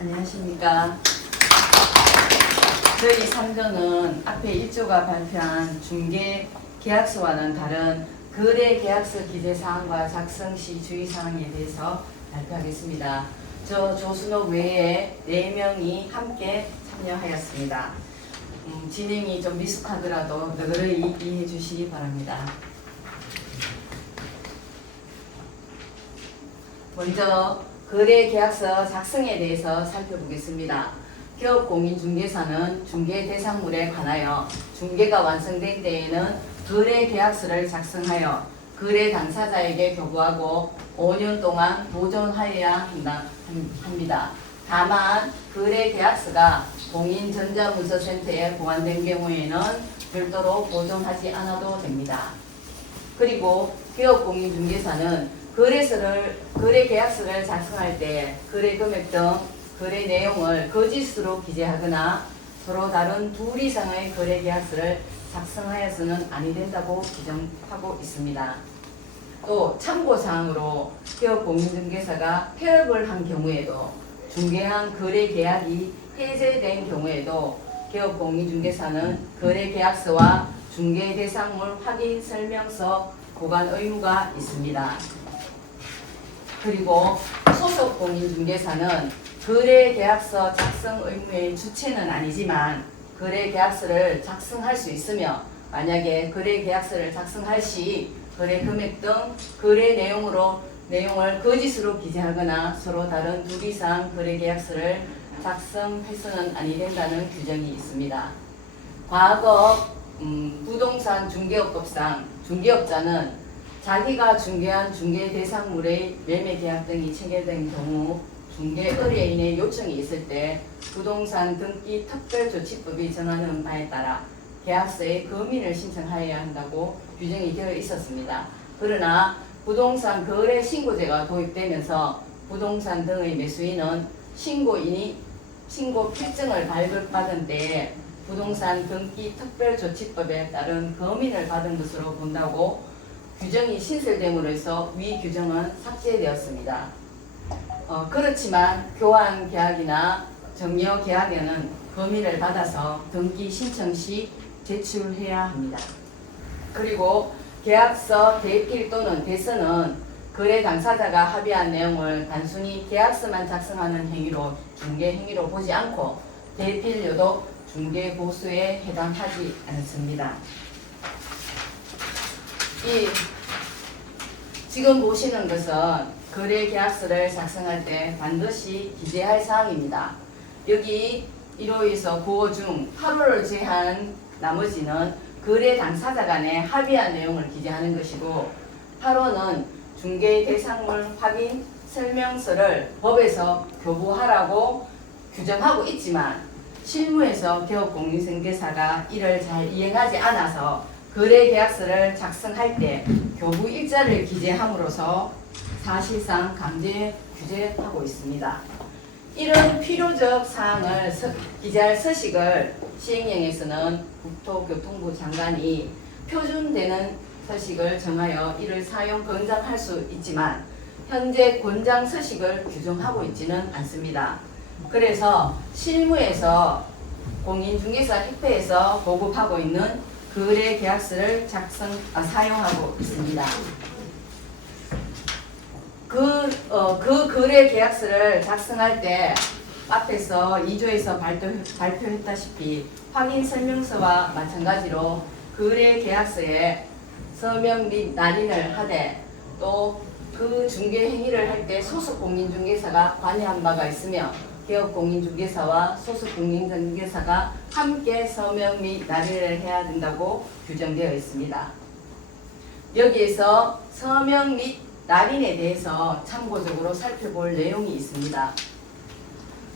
안녕하십니까. 저희 3조는 앞에 1조가 발표한 중개계약서와는 다른 거래계약서 기재사항과 작성 시 주의사항에 대해서 발표하겠습니다. 저 조순옥 외에 4명이 함께 참여하였습니다. 진행이 좀 미숙하더라도 너그러이 이해해 주시기 바랍니다. 먼저 거래계약서 작성에 대해서 살펴보겠습니다. 기업공인중개사는 중개 대상물에 관하여 중개가 완성된 때에는 거래계약서를 작성하여 거래 당사자에게 교부하고 5년 동안 보존하여야 합니다. 다만 거래계약서가 공인전자문서센터에 보관된 경우에는 별도로 보존하지 않아도 됩니다. 그리고 기업공인중개사는 거래계약서를 작성할 때 거래금액 등 거래 내용을 거짓으로 기재하거나 서로 다른 둘 이상의 거래계약서를 작성하여서는 아니 된다고 규정하고 있습니다. 또 참고사항으로 기업공인중개사가 폐업을 한 경우에도 중개한 거래계약이 해제된 경우에도 기업공인중개사는 거래계약서와 중개대상물 확인 설명서 보관 의무가 있습니다. 그리고 소속 공인중개사는 거래계약서 작성 의무의 주체는 아니지만 거래계약서를 작성할 수 있으며 만약에 거래계약서를 작성할 시 거래 금액 등 거래 내용을 거짓으로 기재하거나 서로 다른 둘 이상 거래계약서를 작성해서는 아니 된다는 규정이 있습니다. 과거 부동산 중개업법상 중개업자는 자기가 중개한 중개대상물의 매매계약 등이 체결된 경우 중개의뢰인의 요청이 있을 때 부동산 등기 특별조치법이 정하는 바에 따라 계약서에 검인을 신청하여야 한다고 규정이 되어 있었습니다. 그러나 부동산 거래 신고제가 도입되면서 부동산 등의 매수인은 신고인이 신고 필증을 발급받은 때에 부동산 등기 특별조치법에 따른 검인을 받은 것으로 본다고 규정이 신설됨으로 해서 위 규정은 삭제되었습니다. 그렇지만 교환계약이나 정여계약에는 검인을 받아서 등기 신청 시 제출해야 합니다. 그리고 계약서 대필 또는 대서는 거래 당사자가 합의한 내용을 단순히 계약서만 작성하는 행위로 중개행위로 보지 않고 대필료도 중개보수에 해당하지 않습니다. 지금 보시는 것은 거래계약서를 작성할 때 반드시 기재할 사항입니다. 여기 1호에서 9호 중 8호를 제한 나머지는 거래 당사자 간에 합의한 내용을 기재하는 것이고 8호는 중개 대상물 확인 설명서를 법에서 교부하라고 규정하고 있지만 실무에서 기업공인중개사가 이를 잘 이행하지 않아서 거래계약서를 작성할 때 교부 일자를 기재함으로써 사실상 강제 규제하고 있습니다. 이런 필요적 사항을 기재할 서식을 시행령에서는 국토교통부 장관이 표준되는 서식을 정하여 이를 사용 권장할 수 있지만 현재 권장 서식을 규정하고 있지는 않습니다. 그래서 실무에서 공인중개사 협회에서 보급하고 있는 거래계약서를 사용하고 있습니다. 그 거래계약서를 작성할 때 앞에서 2조에서 발표했다시피 확인설명서와 마찬가지로 거래계약서에 서명 및 날인을 하되 또 그 중개행위를 할 때 소속공인중개사가 관여한 바가 있으며 기업공인중개사와 소속공인중개사가 함께 서명 및 날인을 해야 된다고 규정되어 있습니다. 여기에서 서명 및 날인에 대해서 참고적으로 살펴볼 내용이 있습니다.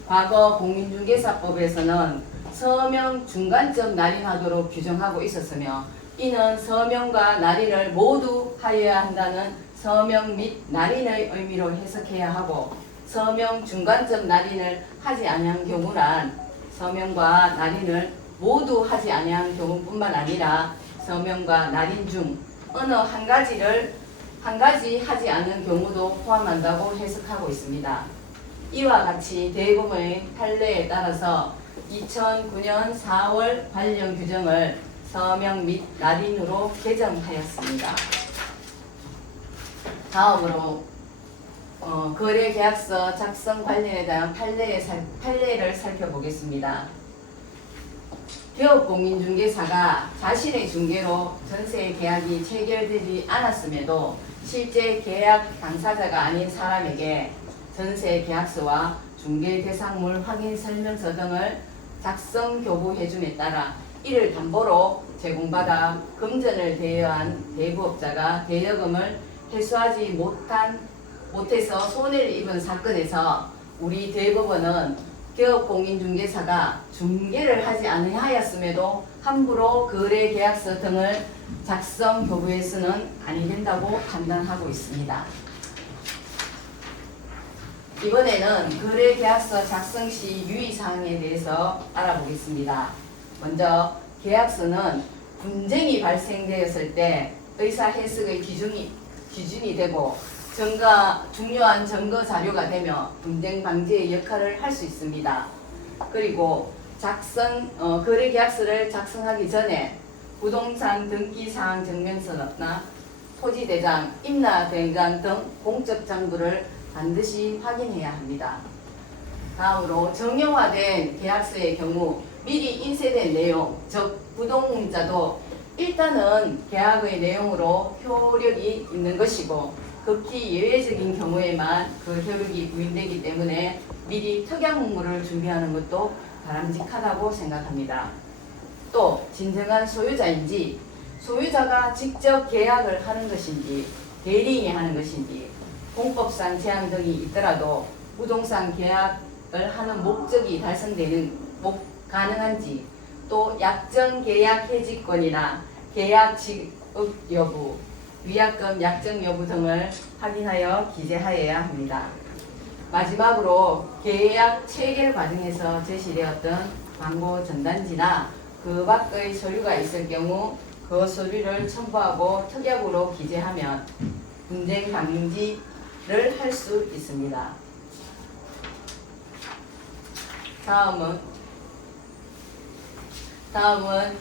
과거 공인중개사법에서는 서명 중간점 날인하도록 규정하고 있었으며 이는 서명과 날인을 모두 하여야 한다는 서명 및 날인의 의미로 해석해야 하고 서명 중간점 날인을 하지 아니한 경우란 서명과 날인을 모두 하지 아니한 경우뿐만 아니라 서명과 날인 중 어느 한 가지 하지 않은 경우도 포함한다고 해석하고 있습니다. 이와 같이 대법원의 판례에 따라서 2009년 4월 관련 규정을 서명 및 날인으로 개정하였습니다. 다음으로 거래계약서 작성 관련에 대한 판례를 살펴보겠습니다. 기업공인중개사가 자신의 중개로 전세 계약이 체결되지 않았음에도 실제 계약 당사자가 아닌 사람에게 전세 계약서와 중개 대상물 확인 설명서 등을 작성 교부해줌에 따라 이를 담보로 제공받아 금전을 대여한 대부업자가 대여금을 회수하지 못해서 손해를 입은 사건에서 우리 대법원은 기업공인중개사가 중개를 하지 아니하였음에도 함부로 거래계약서 등을 작성 교부해서는 아니 된다고 판단하고 있습니다. 이번에는 거래계약서 작성 시 유의사항에 대해서 알아보겠습니다. 먼저 계약서는 분쟁이 발생되었을 때 의사 해석의 기준이 되고 중요한 증거 자료가 되며 분쟁 방지의 역할을 할 수 있습니다. 그리고 거래 계약서를 작성하기 전에 부동산 등기 사항 증명서나 토지 대장, 임나 대장 등 공적 장부를 반드시 확인해야 합니다. 다음으로 정형화된 계약서의 경우 미리 인쇄된 내용, 즉 부동문자도 일단은 계약의 내용으로 효력이 있는 것이고 극히 예외적인 경우에만 그 효력이 부인되기 때문에 미리 특약문구를 준비하는 것도 바람직하다고 생각합니다. 또 진정한 소유자인지 소유자가 직접 계약을 하는 것인지 대리인이 하는 것인지 공법상 제한 등이 있더라도 부동산 계약을 하는 목적이 가능한지 또 약정 계약 해지권이나 계약 지급 여부 위약금 약정 여부 등을 확인하여 기재하여야 합니다. 마지막으로 계약 체결 과정에서 제시되었던 광고 전단지나 그 밖의 서류가 있을 경우 그 서류를 첨부하고 특약으로 기재하면 분쟁 방지를 할 수 있습니다. 다음은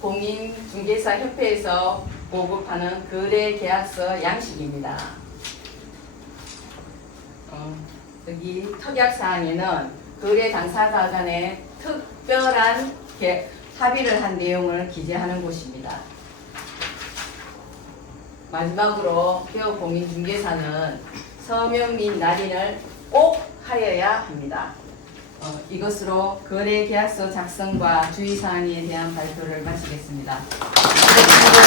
공인중개사협회에서 보급하는 거래계약서 양식입니다. 여기 특약사항에는 거래 당사자 간에 특별한 합의를 한 내용을 기재하는 곳입니다. 마지막으로 기업공인중개사는 서명 및 날인을 꼭 하여야 합니다. 이것으로 거래계약서 작성과 주의사항에 대한 발표를 마치겠습니다.